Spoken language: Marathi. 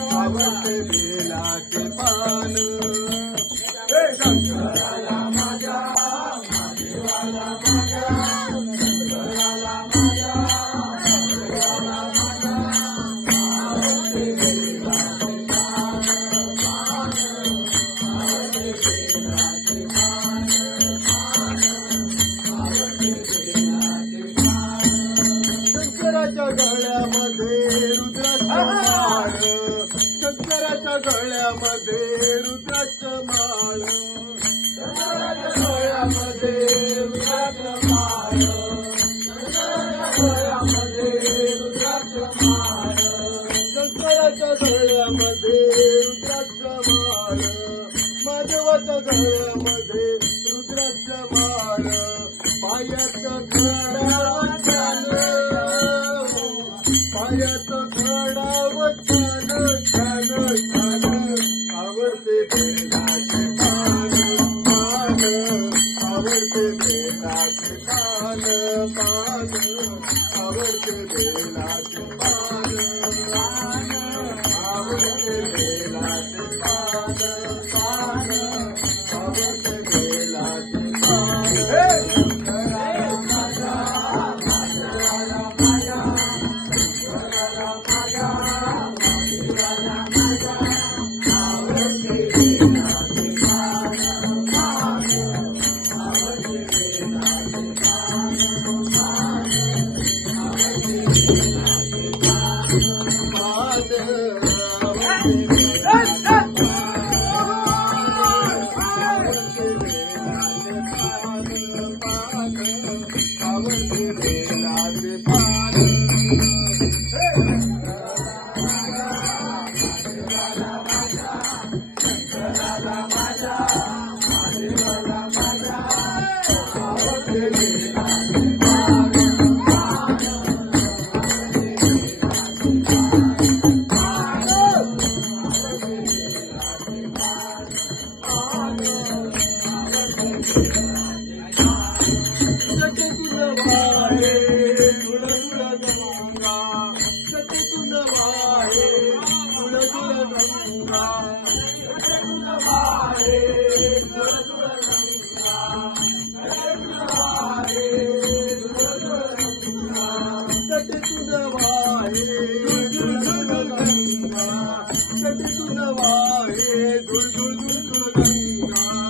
आवडते बेलाचे पान. शंकराच्या गळ्यामध्ये रुद्राक्ष माळ शंकराच्या गळ्यामध्ये रुद्राक्ष माळ शंकराच्या गळ्यामध्ये माधवाच्या गळ्यामध्ये रुद्राक्ष माळ mama. దుల్ దుల్ దుల్ దుల్